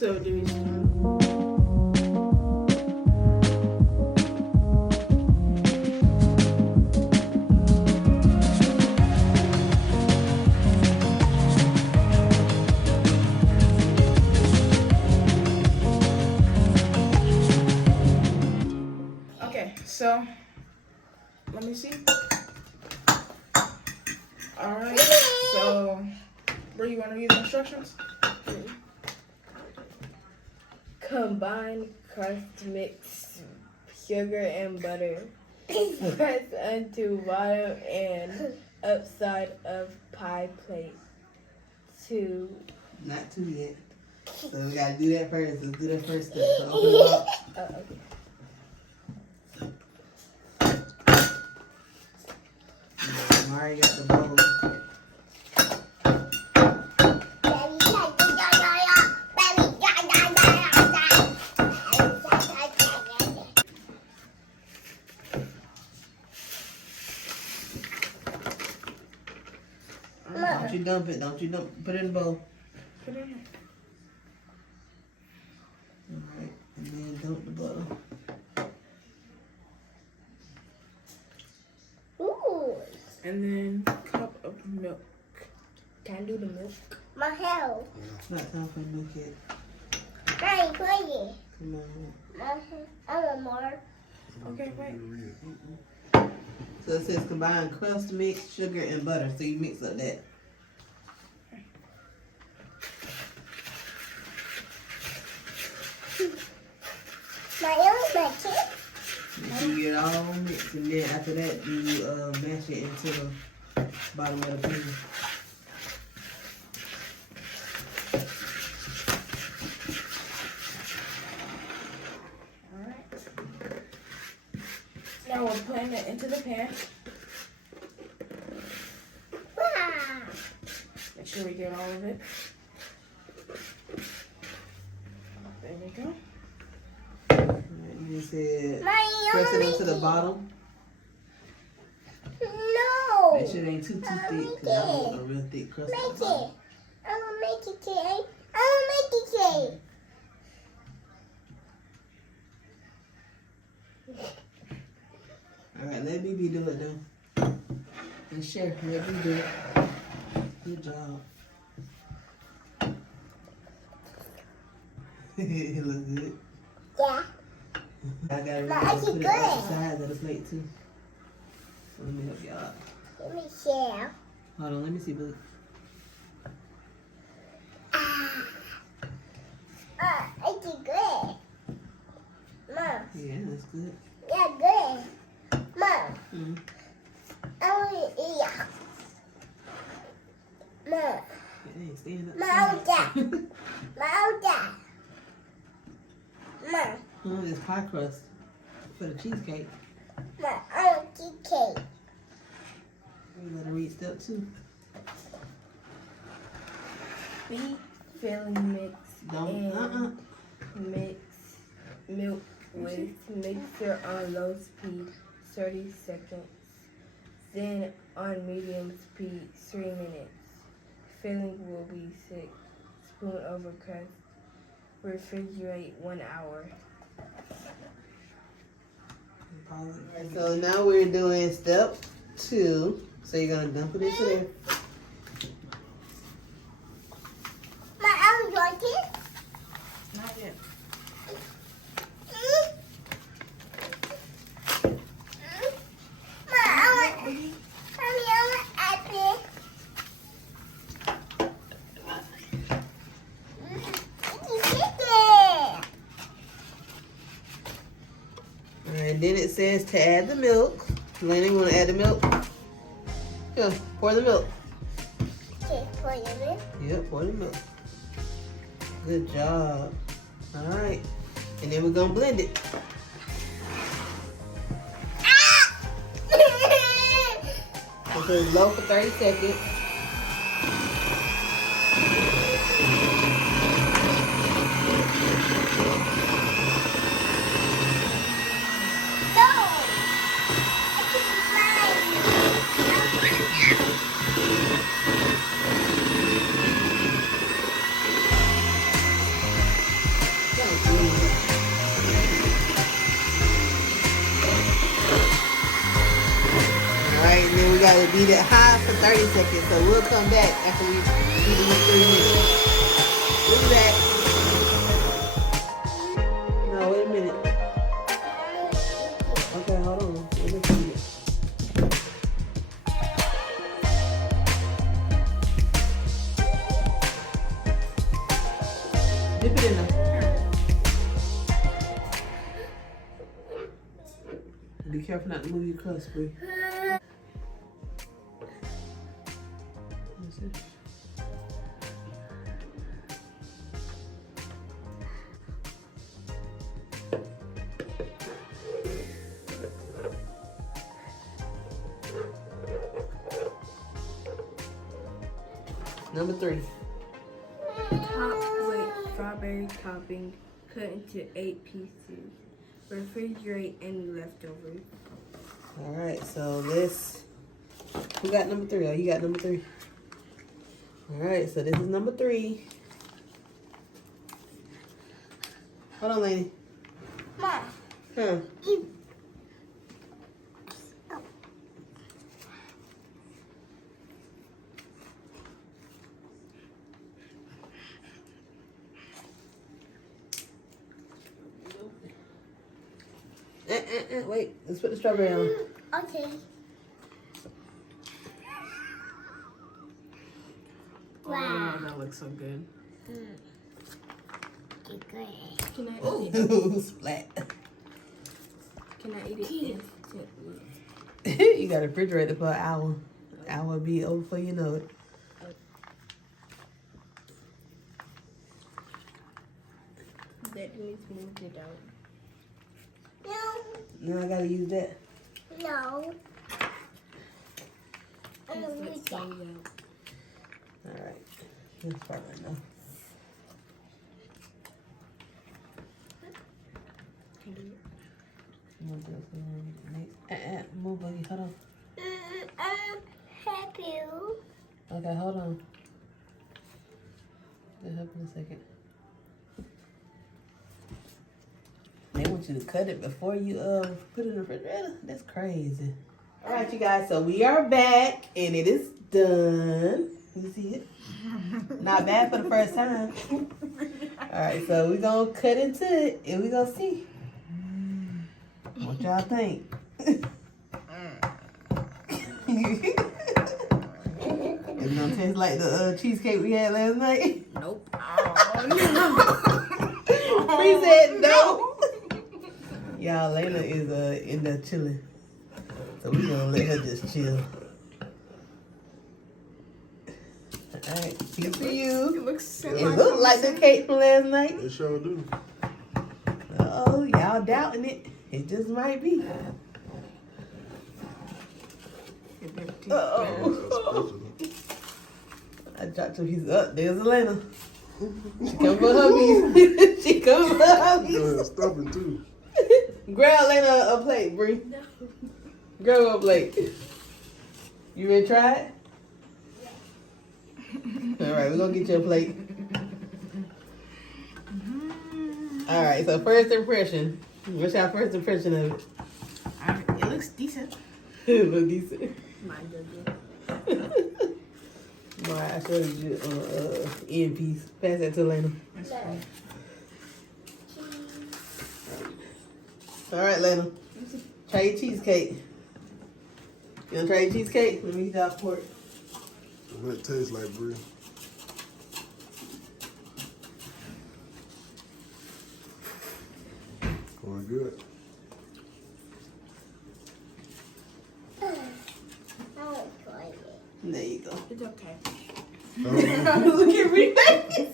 So do we? Okay, so let me see. All right. So, where you want to read the instructions? Combine crust mix, sugar and butter. Press onto bottom and upside of pie plate. Not two yet. So we gotta do that first. Let's do that first step. So open it up. Okay. Mari got the bowl. Don't you dump it. Don't you dump. Put it in the bowl. Put it in. Alright. And then dump the butter. Ooh. And then cup of milk. Can I do the milk? My help. It's not time for milk yet. Daddy, play it. Come on. I want more. Okay, wait. So it says combine crust mix, sugar, and butter. So you mix up that. My own bucket. You get it all mixed, and then after that, you mash it into the bottom of the pan. Alright. Now we're putting it into the pan. Wow. Make sure we get all of it. There we go. You just said My press it own into the bottom. No. Make sure it ain't too thick, because I want a real thick crust. Make on the bottom. it. I will make it cake. I will make it cake. Alright, let BB do it though. And share, let me do it. Good job. It looks good. Yeah. I gotta But remember I to keep put it going. on the sides of the plate too. So let me help y'all out. Let me share. Hold on, let me see, Blue. I did good. Mom. Yeah, that's good. Yeah, good. Mom. Mm-hmm. I want to eat. Mom. Hey, stand up. Mom, Dad. Mom, Dad. Mom. Oh, it's pie crust for the cheesecake. Mom, I want cake. You gotta read step 2. Beat, filling mix, Don't, mix milk with mixer on low speed 30 seconds. Then on medium speed 3 minutes. Filling will be 6. Spoon over crust. Refrigerate 1 hour. Alright, so now we're doing step 2. So you're gonna dump it into there. Mom, I want it. Not yet. Mom, I want. Mommy, I want apple. Alright, then it says to add the milk. Lenny, you wanna add the milk? Here, pour the milk. Okay, pour your milk. Yep, pour the milk. Good job. Alright. And then we're gonna blend it. Put it low for 30 seconds. be that high for 30 seconds. So we'll come back after we do the 3 minutes. Look at that. No, wait a minute. Okay, hold on. Let me see it. Dip it in there. Be careful not to move your crust, Bree. Number 3. Top with strawberry topping, cut into 8 pieces. Refrigerate any leftovers. All right, so this. Who got number 3? Oh, you got number 3. All right, so this is number 3. Hold on, lady. Ma. Huh? Wait, let's put the strawberry on. Okay. Wow. Oh, that looks so good. Okay, great. Can I eat it? Ooh, splat. Can I eat it instantly? You got to refrigerate it for an hour. Hour will be over before you know it. That means moved it out. No. Now I gotta use that. No. I don't Let's need say that. that. Alright. That's probably enough. Can do it. Move this one next. Move, Buggy. Hold on. Help you. Okay, hold on. I'll help in a second. They want you to cut it before you put it in the refrigerator. That's crazy. All right, you guys. So we are back, and it is done. You see it? Not bad for the first time. All right, so we're gonna cut into it, and we're gonna see what y'all think. It's gonna taste like the cheesecake we had last night. Nope. We said no. Y'all, Layla is in there chilling. So we're gonna let her just chill. Alright, peace for you. It looks so It looked like the cake from last night. It sure do. Oh, y'all doubting it. It just might be. Uh-oh. I dropped some pieces up. There's Elena. She come for her piece. She come for her piece. Go ahead, stop it too. Grab Elena a plate, Bree. No. Grab her a plate. You ready to try it? All right, we're gonna get you a plate. All right, so first impression. What's your first impression of it? It looks decent. It look decent. Mine doesn't. Alright, I showed you end piece. Pass that to Elena. Alright, Lena. Try your cheesecake. You wanna try your cheesecake? Let me get for it. What it tastes like, Bree? Going good. I won't try it. There you go. It's okay. Look at Ree's face.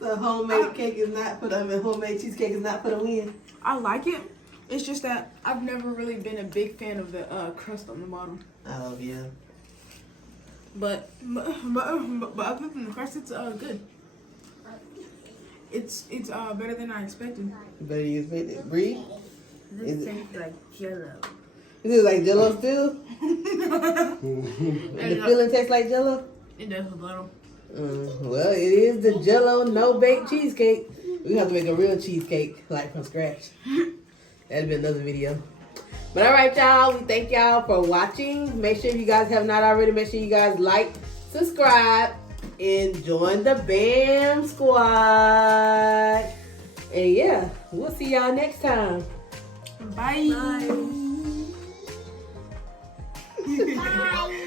The homemade cake is not for the homemade cheesecake is not for the win. I like it. It's just that I've never really been a big fan of the crust on the bottom. Oh yeah. But other than the crust, it's good. It's better than I expected. Better you expect it. Bree? This Is it- tastes like Jello. Is it like Jello still? The filling tastes like Jello? It does a little. Well, it is the Jell-O No Bake Cheesecake. We have to make a real cheesecake, like from scratch. That'll be another video. But all right, y'all. We thank y'all for watching. Make sure if you guys have not already, make sure you guys like, subscribe, and join the B.A.M squad. And yeah, we'll see y'all next time. Bye. Bye. Bye.